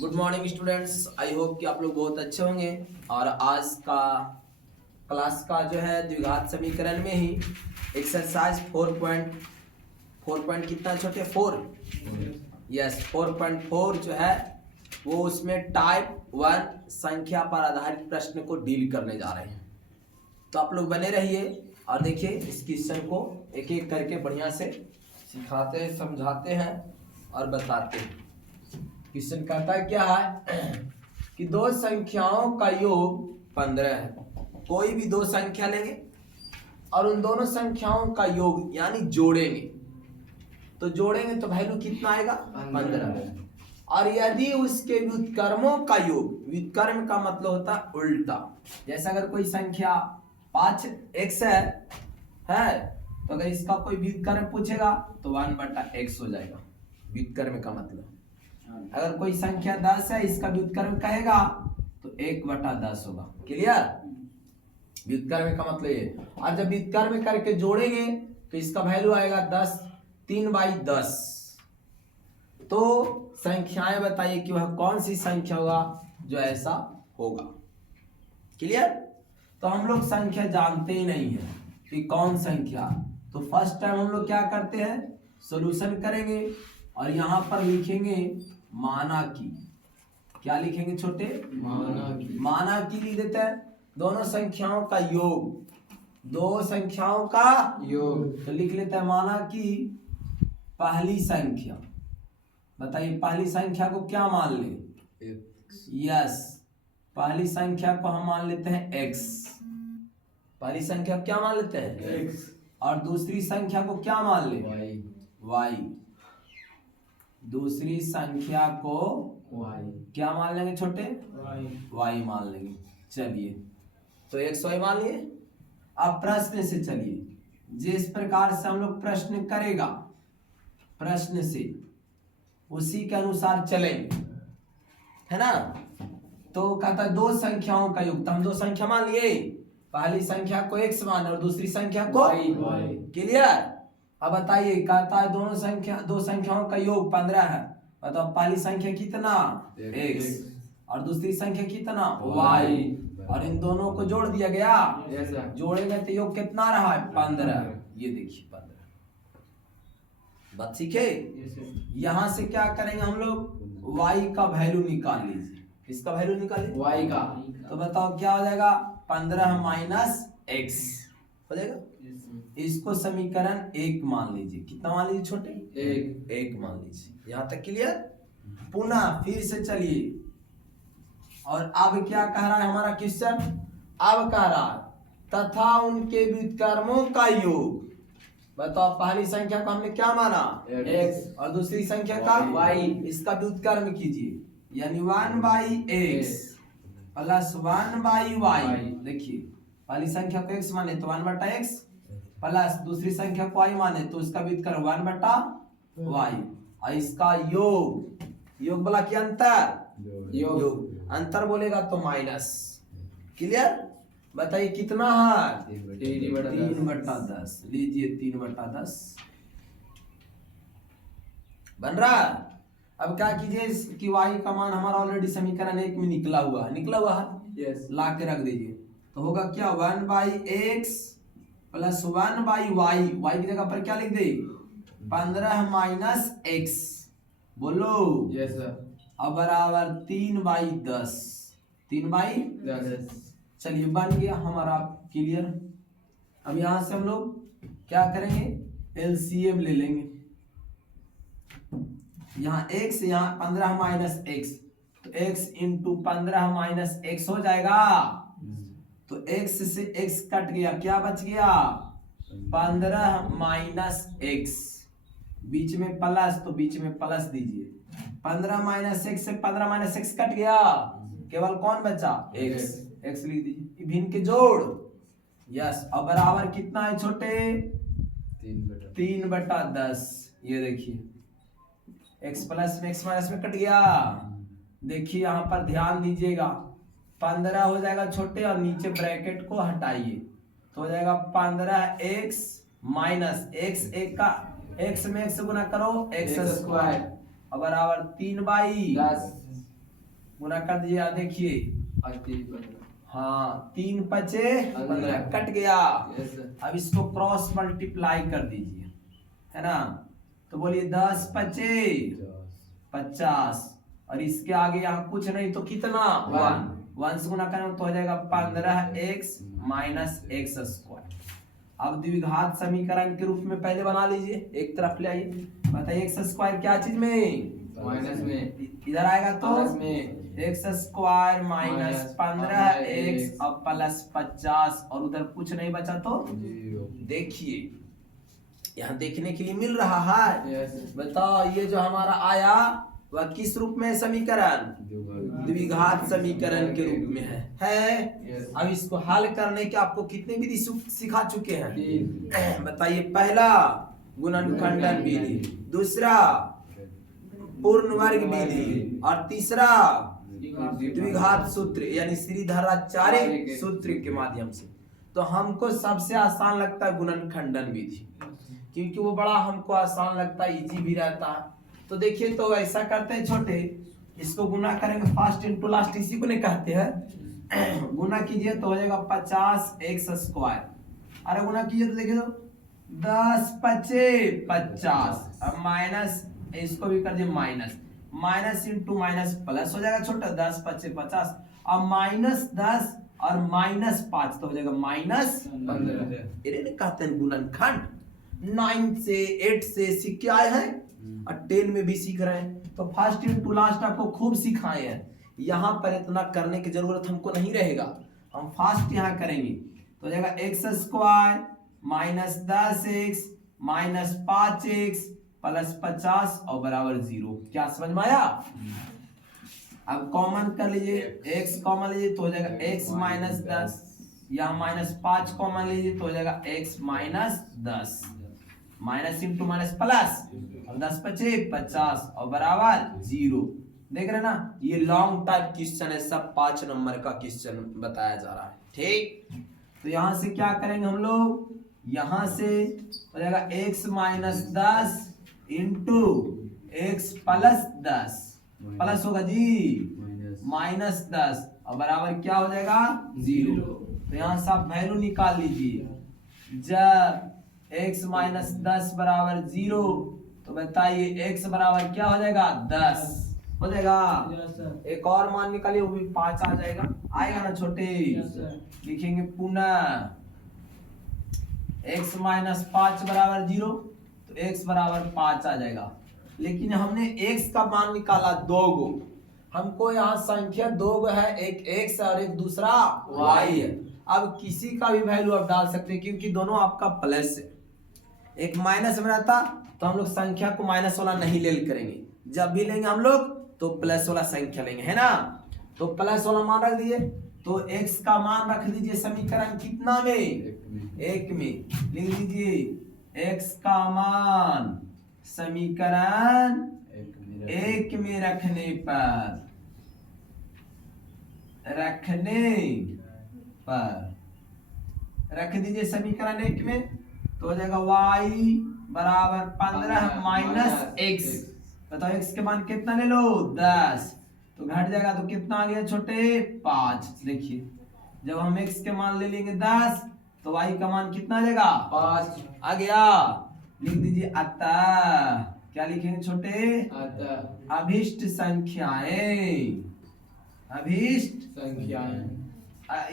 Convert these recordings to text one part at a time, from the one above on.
Good morning students, I hope कि आप लोग बहुत अच्छे होंगे। और आज का क्लास का जो है द्विघात समीकरण में ही एक्सरसाइज 4 कितना छोटे 4 यस 4.4 जो है वो उसमें टाइप 1 संख्या पर आधारित प्रश्न को डील करने जा रहे हैं। तो आप लोग बने रहिए और देखिए इस क्वेश्चन को एक एक करके बढ़िया से सिखाते हैं, समझाते हैं और बताते हैं। क्वेश्चन कहता है क्या है कि दो संख्याओं का योग 15 है। कोई भी दो संख्या लेंगे और उन दोनों संख्याओं का योग यानी जोड़ेंगे तो वैल्यू कितना आएगा 15। और यदि उसके व्युत्क्रमों का योग, व्युत्क्रम का मतलब होता है उल्टा, जैसे अगर कोई संख्या 5x है तो अगर इसका कोई व्युत्क्रम पूछेगा तो 1/x हो जाएगा। व्युत्क्रम का मतलब अगर कोई संख्या 10 है इसका व्युत्क्रम कहेगा तो 1/10 होगा। क्लियर? व्युत्क्रम का मतलब ये। और जब व्युत्क्रम करके जोड़ेंगे तो इसका वैल्यू आएगा 10 3/10। तो संख्याएं बताइए कि वह कौन सी संख्या होगा जो ऐसा होगा। क्लियर? तो हम लोग संख्या जानते ही नहीं है कि कौन संख्या, तो फर्स्ट टाइम हम लोग क्या करते हैं, सॉल्यूशन करेंगे और यहां पर लिखेंगे माना की। क्या लिखेंगे छोटे? माना की लिख देते हैं। दोनों संख्याओं का योग, दो संख्याओं का योग, तो लिख लेते हैं माना की पहली संख्या। बताइए पहली संख्या को क्या मान ले? यस, पहली संख्या को हम मान लेते हैं x। पहली संख्या क्या मान लेते हैं? x। और दूसरी संख्या को क्या मान ले? y। दूसरी संख्या को y क्या मान लेंगे छोटे? y मान लेंगे। चलिए तो xy मान लिए। अब प्रश्न से चलिए, जिस प्रकार से हम लोग प्रश्न करेगा प्रश्न से उसी के अनुसार चलेंगे, है ना। तो कहता है दो संख्याओं का योग, तो हम दो संख्या मान लिए, पहली संख्या को x मान और दूसरी संख्या को y। क्लियर? अब बताइए, कहता है दो संख्याओं का योग 15 है। बताओ पहली संख्या कितना? x और दूसरी संख्या कितना? y। और इन दोनों को जोड़ दिया गया। जोड़ेंगे तो योग कितना रहा है? 15। ये देखिए 15। बात सीखे? यहां से क्या करेंगे हम लोग, y का वैल्यू निकाल लीजिए। किसका वैल्यू निकालिए? y का। तो बताओ क्या हो जाएगा? 15 माइनस x हो जाएगा। इसको समीकरण 1 मान लीजिए। कितना मान लीजिए छोटे? 1 मान लीजिए। यहां तक क्लियर? पुनः फिर से चलिए, और अब क्या कह रहा है हमारा क्वेश्चन? अब कह रहा है तथा उनके व्युत्क्रमों का योग। बताओ पहली संख्या को हमने क्या माना? x और दूसरी संख्या का y। इसका व्युत्क्रम कीजिए, यानी 1/x प्लस 1/y। देखिए पहली संख्या को x माने तो 1/x प्लस दूसरी संख्या को y माने तो उसका व्युत्क्रम 1/y। और इसका योग, योग बोला कि अंतर, योग अंतर बोलेगा तो माइनस। क्लियर? बताइए कितना है? 3/10। लीजिए 3/10 बन रहा। अब क्या कीजिए कि y का मान हमारा ऑलरेडी समीकरण 1 में निकला हुआ है। यस, ला के रख दीजिए। तो होगा क्या? 1/x plus 1/y। y की जगह पर क्या लिख दे? 15 माइनस x। बोलो यस सर। अब बराबर 3/10। 3/10। चलिए बन गया हमारा। क्लियर? अब यहां से हम लोग क्या करेंगे, एलसीएम ले लेंगे। यहाँ x, यहाँ 15 माइनस x, तो x इंटू 15 माइनस x हो जाएगा। तो x से x कट गया, क्या बच गया? 15 माइनस x। बीच में प्लस तो बीच में प्लस दीजिए। 15 माइनस x से 15 माइनस x कट गया, केवल कौन बचा? x लिख दीजिए। भिन्न के जोड़। यस, अब बराबर कितना है छोटे? 3/10। ये देखिए x प्लस में x माइनस में कट गया। देखिए यहाँ पर ध्यान दीजिएगा, 15 हो जाएगा छोटे और नीचे ब्रैकेट को हटाइए तो हो जाएगा 15x माइनस x। एक का x में x गुना करो x स्क्वायर और बराबर 3/10 गुना कर दीजिए। देखिए हाँ 3 पचे 15 कट गया। अब इसको क्रॉस मल्टीप्लाई कर दीजिए, है ना। तो बोलिए 10 पचे 50 और इसके आगे यहाँ कुछ नहीं तो कितना 1 से गुना करें तो हो जाएगा 15x माइनस एक्स स्क्वायर। अब द्विघात समीकरण के रूप में पहले बना लीजिए, एक तरफ ले आइए। बताइए एक्स स्क्वायर क्या चीज में माइनस में, इधर आएगा तो प्लस में एक्स स्क्वायर माइनस 15x और प्लस 50 और उधर कुछ नहीं बचा तो देखिए यहाँ देखने के लिए मिल रहा है। बताओ ये जो हमारा आया वह किस रूप में समीकरण द्विघात समीकरण के रूप में है। अब इसको हल करने के आपको कितने विधि सिखा चुके हैं बताइए। पहला गुणनखंडन विधि, दूसरा पूर्ण वर्ग विधि और तीसरा द्विघात सूत्र यानी श्रीधराचार्य सूत्र के माध्यम से। तो हमको सबसे आसान लगता है गुणनखंडन विधि, क्योंकि वो बड़ा हमको आसान लगता है, इजी भी रहता है। तो देखिए तो ऐसा करते हैं छोटे, इसको गुना करेंगे फर्स्ट इनटू लास्ट, इसी को नहीं कहते हैं। गुना कीजिए तो हो जाएगा 50x स्क्वायर। अरे गुना कीजिए तो देखिए तो 10 पचे 50 अब माइनस, इसको भी कर दिए माइनस इंटू माइनस प्लस हो जाएगा छोटा 10 पचे 50। अब -10 और -5 तो हो जाएगा -15। इन्हें कहते हैं गुणनखंड। 9 से 8 से सीख के आए हैं और 10 में भी सीख रहे हैं। तो फर्स्ट इनटू लास्ट आपको खूब सिखाए हैं, यहाँ पर इतना करने की जरूरत हमको नहीं रहेगा। हम फास्ट यहाँ करेंगे तो हो जाएगा x square minus 10x minus 5x plus 50 और बराबर 0। क्या समझ में आया। अब कॉमन कर लीजिए, x कॉमन लीजिए तो हो जाएगा x माइनस 10, यहाँ -5 कॉमन लीजिए तो हो जाएगा x minus 10, minus into minus plus, अब 10 पचे 50 और बराबर 0। देख रहे ना, ये लॉन्ग टाइप क्वेश्चन है, सब 5 नंबर का क्वेश्चन बताया जा रहा है। ठीक, तो यहाँ से क्या करेंगे हम लोग, यहाँ से हो जाएगा x minus 10 into x plus 10 plus होगा जी -10 और बराबर क्या हो जाएगा 0। तो यहाँ से आप वैल्यू निकाल लीजिए। जब x माइनस 10 बराबर 0 तो बताइए x बराबर क्या हो जाएगा 10 हो जाएगा। एक और मान निकालिए, वो भी 5 आ जाएगा, आएगा ना छोटे। लिखेंगे पुनः x माइनस 5 बराबर 0 तो x बराबर 5 आ जाएगा। लेकिन हमने x का मान निकाला 2 गो, हमको यहाँ संख्या 2 गो है, एक x और एक दूसरा y है। अब किसी का भी वैल्यू आप डाल सकते हैं, क्योंकि दोनों आपका प्लस है। एक माइनस में रहता तो हम लोग संख्या को माइनस वाला नहीं ले करेंगे, जब भी लेंगे हम लोग तो प्लस वाला संख्या लेंगे, है ना। तो प्लस वाला मान रख दिए, तो x का मान रख दीजिए समीकरण कितना में, 1 में। लिख दीजिए x का मान समीकरण 1 में रखने पर रख दीजिए समीकरण 1 में, तो हो जाएगा y बराबर 15 माइनस x। बताओ x के मान कितना ले लो 10, तो घट जाएगा तो कितना आ गया छोटे 5। देखिए जब हम x के मान ले लेंगे 10 तो y का मान कितना आ जाएगा 5 आ गया। लिख दीजिए अतः, क्या लिखेंगे छोटे, अतः अभिष्ट संख्याएं,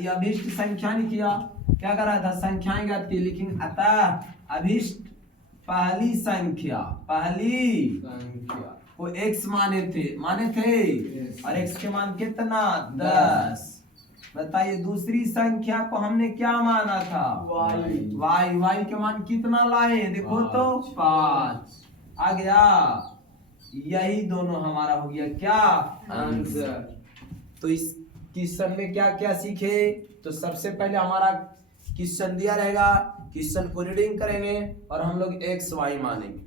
ये अभिष्ट संख्या नहीं किया, क्या कर रहा था, संख्याएं गाती, लिखेंगे अतः अभिष्ट पहली संख्या को x माने थे और x के मान कितना 10। बताइए दूसरी संख्या को हमने क्या माना था y के मान कितना लाए, देखो तो 5 आ गया। यही दोनों हमारा हो गया क्या आंसर। तो इस क्वेश्चन में क्या क्या सीखे, तो सबसे पहले हमारा क्वेश्चन दिया रहेगा, क्वेश्चन को रीडिंग करेंगे और हम लोग एक्स वाई मानेंगे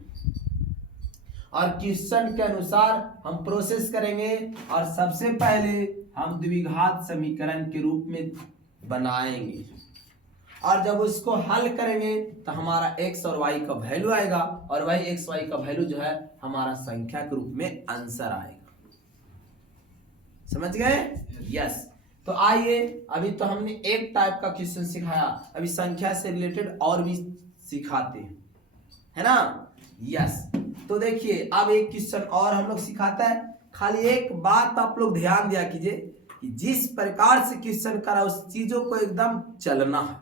और क्वेश्चन के अनुसार हम प्रोसेस करेंगे और सबसे पहले हम द्विघात समीकरण के रूप में बनाएंगे और जब उसको हल करेंगे तो हमारा x और y का वैल्यू आएगा और वही x y का वैल्यू जो है हम हमारा संख्या के रूप में आंसर आएगा। समझ गए? यस। तो आइए, अभी तो हमने एक टाइप का क्वेश्चन सिखाया, अभी संख्या से रिलेटेड और भी सिखाते हैं, है ना? यस। तो देखिए अब एक क्वेश्चन और हम लोग सिखाते हैं। खाली एक बात आप लोग ध्यान दिया कीजिए कि जिस प्रकार से क्वेश्चन करा उस चीजों को एकदम चलना है,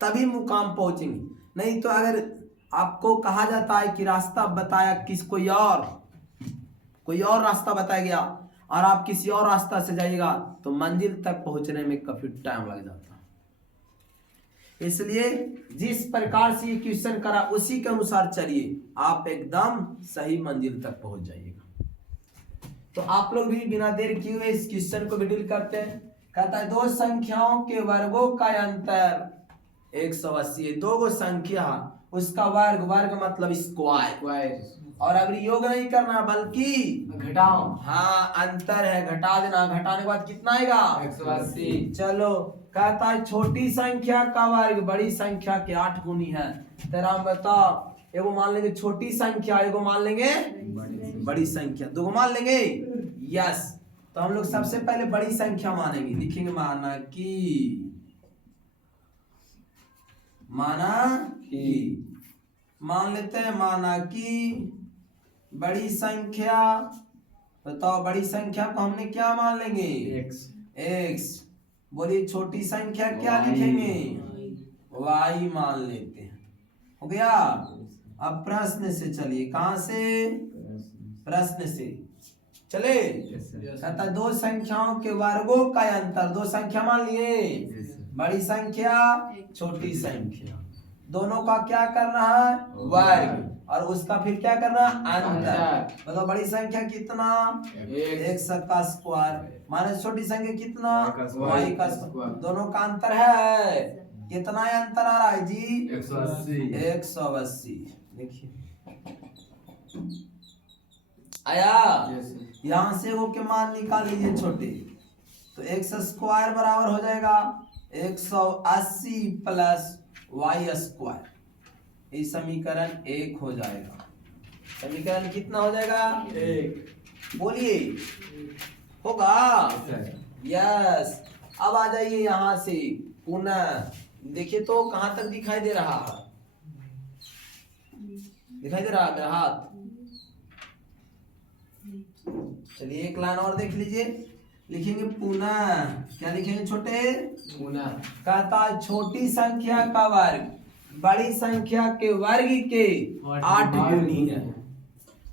तभी मुकाम पहुंचेंगे। नहीं तो अगर आपको कहा जाता है कि रास्ता बताया कोई और रास्ता बताया गया और आप किसी और रास्ता से जाइएगा तो मंजिल तक पहुंचने में काफी टाइम लग जाता है। इसलिए जिस प्रकार से ये क्वेश्चन करा उसी के अनुसार चलिए, आप एकदम सही मंजिल तक पहुंच जाइएगा। तो आप लोग भी बिना देर किए हुए इस क्वेश्चन को भी डील करते हैं। कहता है दो संख्याओं के वर्गों का अंतर 180। दो गो संख्या उसका वर्ग मतलब स्क्वायर, और अब योग नहीं करना बल्कि घटाओ। हाँ, अंतर है, घटा देना। घटाने के बाद कितना आएगा? 180। चलो, कहता है छोटी संख्या का वर्ग बड़ी संख्या के 8 गुनी है। तेरा बताओ, एगो मान लेंगे छोटी संख्या, एगो मान लेंगे बड़ी संख्या, दो मान लेंगे। यस। तो हम लोग सबसे पहले बड़ी संख्या मानेंगे। लिखेंगे माना कि मान लेते हैं माना कि बड़ी संख्या। बताओ, बड़ी संख्या को हमने क्या मान लेंगे? x। बोलिए छोटी संख्या क्या लिखेंगे? y मान लेते हैं। हो गया? अब प्रश्न से चलिए, कहां से? प्रश्न से चले। कहता दो संख्याओं के वर्गों का अंतर, दो संख्या मान लिए, बड़ी संख्या छोटी संख्या, दोनों का क्या करना है? वर्ग, और उसका फिर क्या करना? अंतर। मतलब बड़ी संख्या कितना? x का स्क्वायर माइनस छोटी संख्या कितना? y का स्क्वायर। दोनों का अंतर है कितना? अंतर आ रहा है जी 180। देखिए आया। यहाँ से वो के मान निकाल लीजिए छोटे, तो x स्क्वायर बराबर हो जाएगा 180 प्लस y स्क्वायर। ये समीकरण 1 हो जाएगा। समीकरण कितना हो जाएगा? 1। बोलिए, होगा? यस। अब आ जाइए यहाँ से पुनः, देखिए तो कहां तक दिखाई दे रहा है? दिखाई दे रहा है मेरा हाथ? चलिए एक लाइन और देख लीजिए। लिखेंगे पुनः, क्या लिखेंगे छोटे? पुनः। कहता है छोटी संख्या का वर्ग बड़ी संख्या के वर्ग के 8 गुनी है।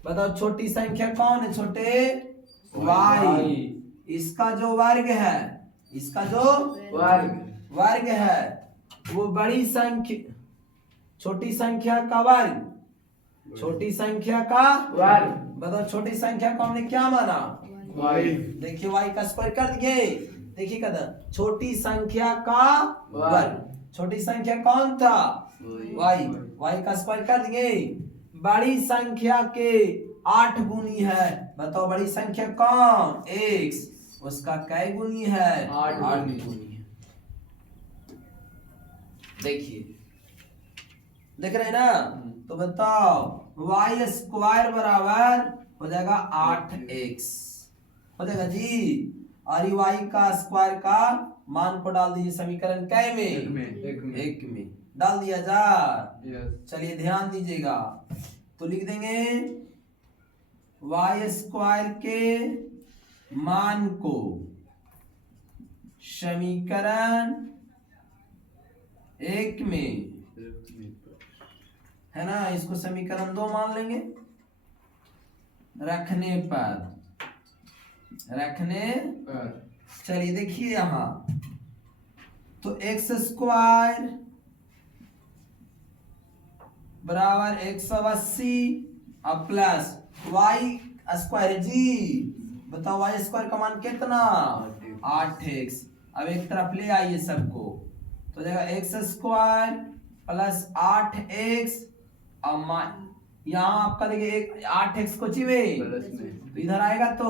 बताओ छोटी संख्या कौन है छोटे? y। इसका जो वर्ग है, इसका जो वर्ग है वो बड़ी संख्या, छोटी संख्या का वर्ग, छोटी संख्या का वर्ग। बताओ छोटी संख्या को हमने क्या माना? y। देखिए y का स्क्वायर कर दिए। देखिए कदम, छोटी संख्या का वर्ग, छोटी संख्या कौन था? y का स्क्वायर कर दिए। बड़ी संख्या के 8 गुनी है। बताओ बड़ी संख्या कौन? x, उसका कै गुनी है? 8 गुनी है। देखिए, देख रहे हैं ना? तो बताओ y स्क्वायर बराबर हो जाएगा 8x, हो जाएगा जी। और y का स्क्वायर का मान को डाल दीजिए समीकरण कै में? एक में डाल दिया जा। चलिए ध्यान दीजिएगा, तो लिख देंगे y स्क्वायर के मान को समीकरण 1 में, है ना, इसको समीकरण 2 मान लेंगे। रखने पर चलिए देखिए यहां, तो x स्क्वायर बराबर 180 और प्लस y स्क्वायर जी। बताओ y स्क्वायर का मान कितना? 8x। अब एक तरफ ले आइए सबको, तो जाएगा x स्क्वायर प्लस 8x और यहाँ आपका देखिए 8x को चिवे तो इधर आएगा तो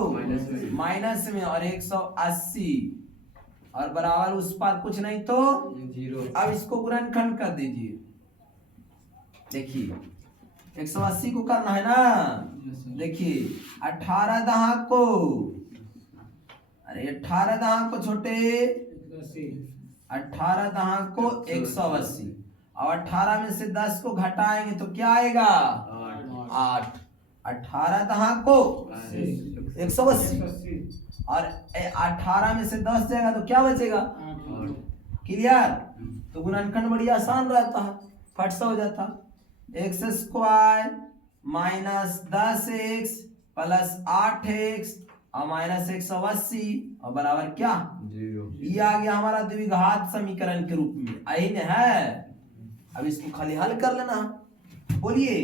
माइनस में, और 180 और बराबर उस पर कुछ नहीं तो 0। अब इसको गुणनखंड कर दीजिए। देखिए 180 को करना है ना। देखिए 18 दहाक को, अरे 18 दहाक को छोटे, 18 दहाक को 180, और 18 में से 10 को घटाएंगे तो क्या आएगा 8। 18 दहाक को 180, और 18 में से 10 जाएगा तो क्या बचेगा। क्लियर। तो गुणनखंड बड़ी आसान रहता है, फट से हो जाता। X square minus 10x plus 8x और माइनस 180 और बराबर क्या 0। ये आ गया हमारा द्विघात समीकरण के रूप में, यही न है। अब इसको खाली हल कर लेना। बोलिए,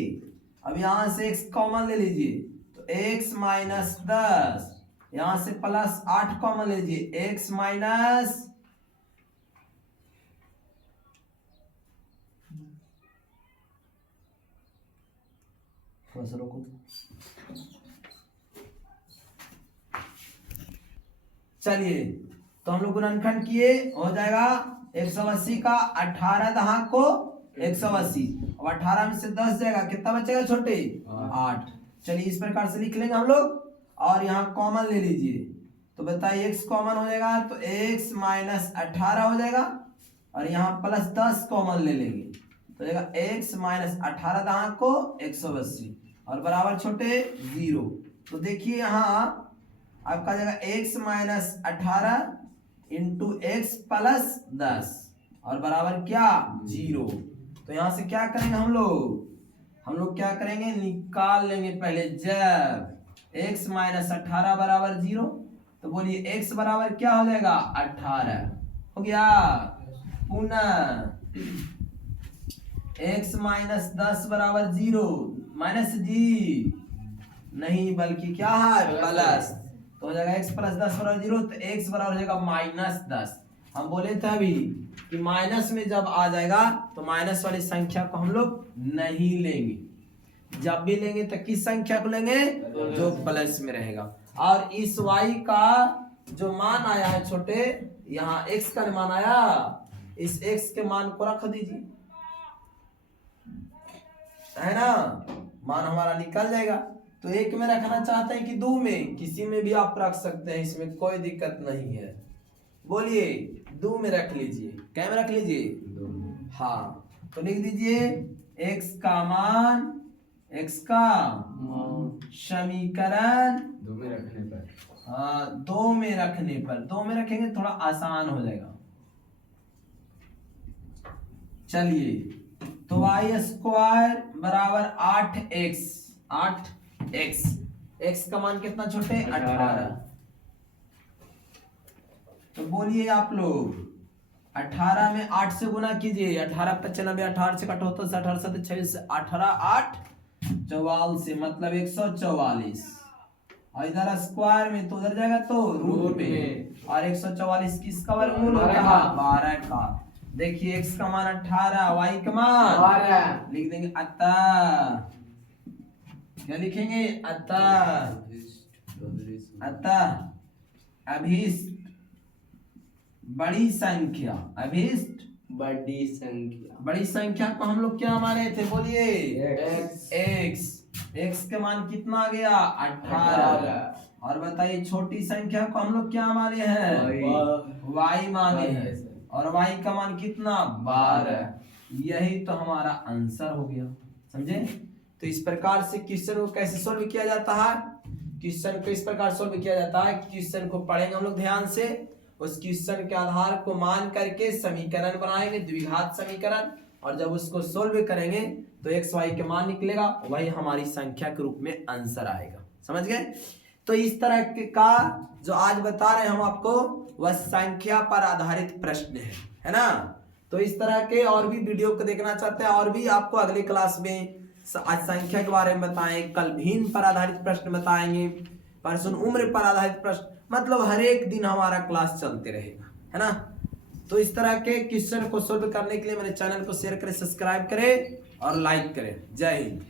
अब यहां से x कॉमन ले लीजिए तो x माइनस 10, यहां से प्लस 8 कॉमन ले लीजिए, x माइनस चलिए, तो हम लोग गुणनखंड किए, हो जाएगा 180 का 18 दहाक को 180, अब 18 में से 10 जाएगा, कितना बचेगा छोटे 8। चलिए इस प्रकार से लिख लेंगे हम लोग, और यहाँ कॉमन ले लीजिए तो बताइए x कॉमन हो जाएगा तो x माइनस 18 हो जाएगा, और यहाँ प्लस 10 कॉमन ले लेंगे तो जाएगा x माइनस 18 दहाक को 180 और बराबर छोटे 0। तो देखिए यहाँ आपका जाएगा x minus 18 into x plus 10 और बराबर क्या 0। तो यहाँ से क्या करेंगे हम लोग क्या करेंगे, निकाल लेंगे पहले। जब x माइनस 18 बराबर 0 तो बोलिए x बराबर क्या हो जाएगा 18 हो गया। पुनः x माइनस 10 बराबर 0, माइनस जी नहीं बल्कि क्या है प्लस, तो हो जाएगा x प्लस 10 बराबर 0, तो x बराबर हो जाएगा माइनस 10। हम बोले थे अभी कि माइनस में जब आ जाएगा तो माइनस वाली संख्या को हम लोग नहीं लेंगे, जब भी लेंगे तो किस संख्या को लेंगे जो प्लस में रहेगा। और इस y का जो मान आया है छोटे, यहाँ x का मान आया, इस x के मान को रख दीजिए, है ना, मान हमारा निकल जाएगा। तो एक में रखना चाहते हैं कि दो में, किसी में भी आप रख सकते हैं, इसमें कोई दिक्कत नहीं है। बोलिए दो में रख लीजिए, क्या में रख लीजिए हाँ, तो लिख दीजिए x का मान, x का समीकरण दो में रखने पर, हाँ दो में रखने पर, दो में रखेंगे थोड़ा आसान हो जाएगा। चलिए तो y स्क्वायर बराबर 8x, 8x, x का मान कितना छोटे 18। तो बोलिए आप लोग 18 में 8 से गुना कीजिए, 18 95, 18 से कट होता है 18 7 26, 18 8 44 मतलब 144, और इधर स्क्वायर में तो उधर जाएगा तो रूट में, और 144 किसका वर्गमूल होता है 12 का। देखिए x का मान 18, y का मान 12, लिख देंगे अतः, क्या लिखेंगे अतः अभीष्ट बड़ी संख्या, अभीष्ट बड़ी संख्या को हम लोग क्या माने थे, बोलिए x के मान कितना आ गया 18, और बताइए छोटी संख्या को हम लोग क्या माने हैं y माने हैं, और y का मान कितना 12। यही तो हमारा आंसर हो गया, समझे। तो इस प्रकार से क्वेश्चन को कैसे सोल्व किया जाता है, क्वेश्चन को इस प्रकार सोल्व किया जाता है, क्वेश्चन को पढ़ेंगे हम लोग ध्यान से, उस क्वेश्चन के आधार को मान करके समीकरण बनाएंगे, द्विघात समीकरण, और जब उसको सोल्व करेंगे तो x y के मान निकलेगा, वही हमारी संख्या के रूप में आंसर आएगा, समझ गए। तो इस तरह का जो आज बता रहे हैं हम आपको, वह संख्या पर आधारित प्रश्न है ना। तो इस तरह के और भी वीडियो को देखना चाहते हैं, और भी आपको अगले क्लास में आज संख्या के बारे में बताएं, कल भिन्न पर आधारित प्रश्न बताएंगे, परसों उम्र पर आधारित प्रश्न, मतलब हर एक दिन हमारा क्लास चलते रहेगा, है ना। तो इस तरह के क्वेश्चन को सोल्व करने के लिए मेरे चैनल को शेयर करें, सब्सक्राइब करें और लाइक करें। जय हिंद।